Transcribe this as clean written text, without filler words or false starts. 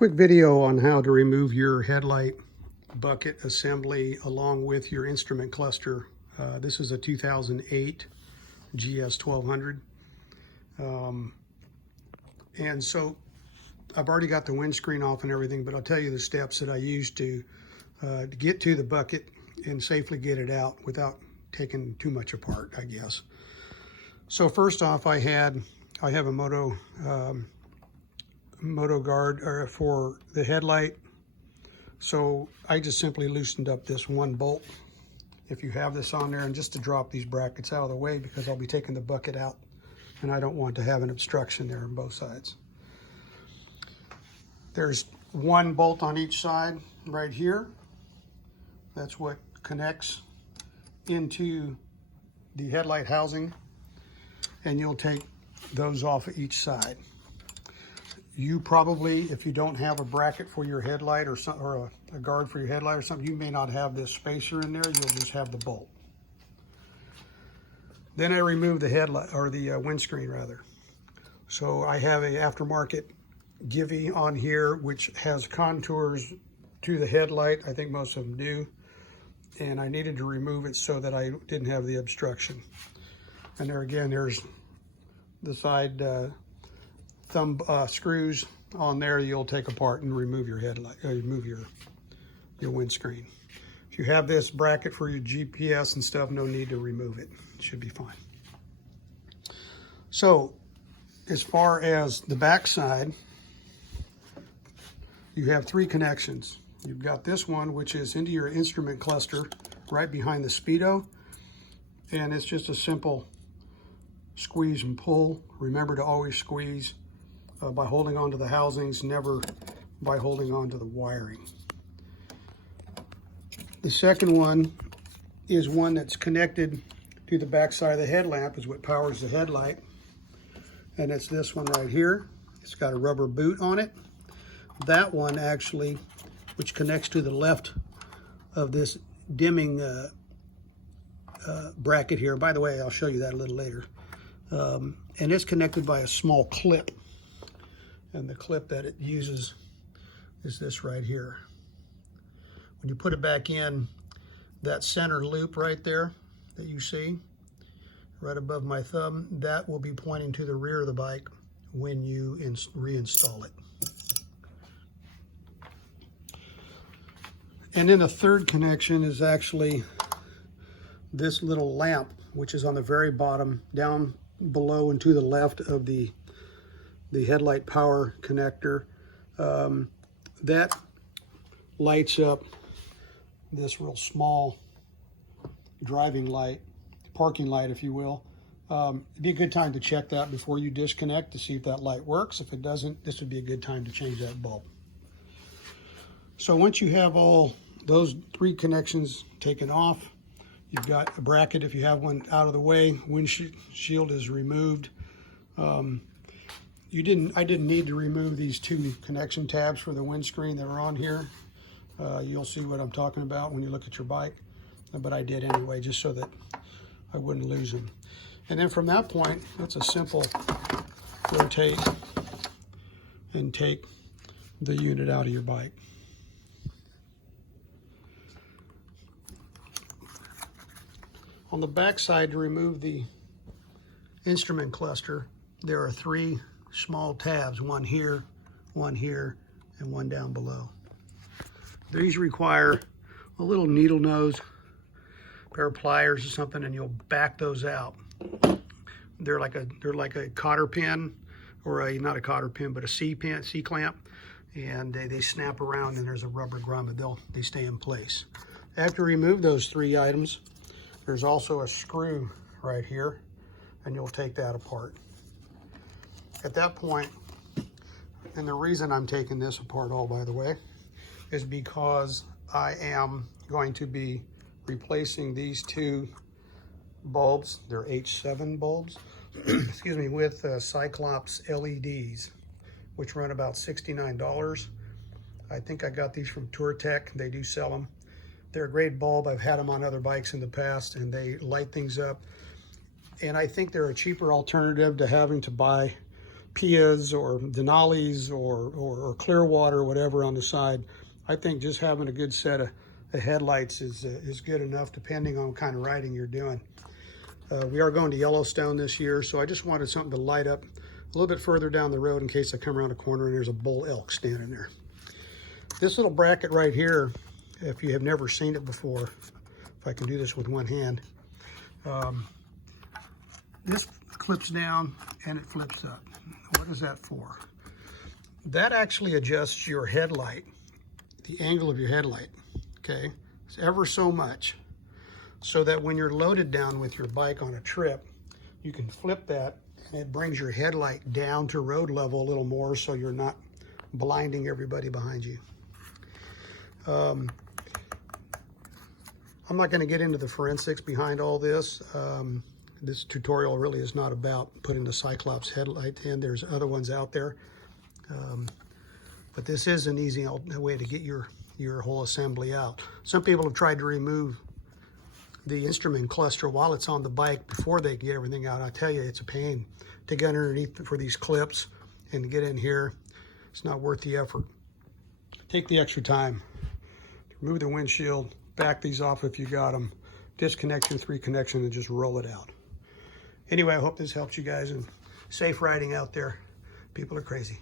Quick video on how to remove your headlight bucket assembly along with your instrument cluster. This is a 2008 GS 1200. And so I've already got the windscreen off and everything, but I'll tell you the steps that I use to get to the bucket and safely get it out without taking too much apart, I guess. So first off, I have a moto guard for the headlight. So I just simply loosened up this one bolt. If you have this on there, and just to drop these brackets out of the way because I'll be taking the bucket out and I don't want to have an obstruction there on both sides. There's one bolt on each side right here. That's what connects into the headlight housing, and you'll take those off of each side. You probably, if you don't have a bracket for your headlight or something, or a guard for your headlight or something, you may not have this spacer in there. You'll just have the bolt. Then I remove the headlight, or the windscreen rather. So I have a aftermarket Givy on here, which has contours to the headlight. I think most of them do. And I needed to remove it so that I didn't have the obstruction. And there again, there's the side thumb screws on there. You'll take apart and remove your headlight, remove your windscreen. If you have this bracket for your GPS and stuff, no need to remove it. It should be fine. So as far as the back side, you have three connections. You've got this one, which is into your instrument cluster right behind the speedo, and it's just a simple squeeze and pull. Remember to always squeeze by holding onto the housings, never by holding onto the wiring. The second one is one that's connected to the back side of the headlamp, is what powers the headlight, and it's this one right here. It's got a rubber boot on it. That one actually, which connects to the left of this dimming bracket here. By the way, I'll show you that a little later. And it's connected by a small clip. And the clip that it uses is this right here. When you put it back in, that center loop right there that you see, right above my thumb, that will be pointing to the rear of the bike when you reinstall it. And then the third connection is actually this little lamp, which is on the very bottom, down below and to the left of the headlight power connector. That lights up this real small driving light, parking light, if you will. It'd be a good time to check that before you disconnect to see if that light works. If it doesn't, this would be a good time to change that bulb. So once you have all those three connections taken off, you've got a bracket if you have one out of the way, windshield is removed. I didn't need to remove these two connection tabs for the windscreen that are on here. You'll see what I'm talking about when you look at your bike, but I did anyway, just so that I wouldn't lose them. And then from that point, it's a simple rotate and take the unit out of your bike. On the back side, to remove the instrument cluster, there are three small tabs, one here, and one down below. These require a little needle nose, pair of pliers or something, and you'll back those out. They're like a cotter pin, or not a cotter pin, but a C clamp, and they snap around, and there's a rubber grommet. They stay in place. After you remove those three items, there's also a screw right here, and you'll take that apart. At that point, and the reason I'm taking this apart, all by the way, is because I am going to be replacing these two bulbs. They're H7 bulbs, excuse me, with Cyclops LEDs, which run about $69. I think I got these from TourTech. They do sell them. They're a great bulb. I've had them on other bikes in the past, and they light things up. And I think they're a cheaper alternative to having to buy Pias or Denali's or Clearwater or whatever on the side. I think just having a good set of headlights is good enough, depending on what kind of riding you're doing. We are going to Yellowstone this year, so I just wanted something to light up a little bit further down the road in case I come around a corner and there's a bull elk standing there. This little bracket right here, if you have never seen it before, if I can do this with one hand, this clips down and it flips up. What is that for? That actually adjusts your headlight, the angle of your headlight, okay? It's ever so much, so that when you're loaded down with your bike on a trip, you can flip that and it brings your headlight down to road level a little more, so you're not blinding everybody behind you. I'm not going to get into the forensics behind all this. This tutorial really is not about putting the Cyclops headlight in. There's other ones out there. But this is an easy way to get your whole assembly out. Some people have tried to remove the instrument cluster while it's on the bike before they get everything out. I tell you, it's a pain to get underneath for these clips and to get in here. It's not worth the effort. Take the extra time. Remove the windshield, back these off if you got them, disconnection, reconnection, and just roll it out. Anyway, I hope this helps you guys, and safe riding out there. People are crazy.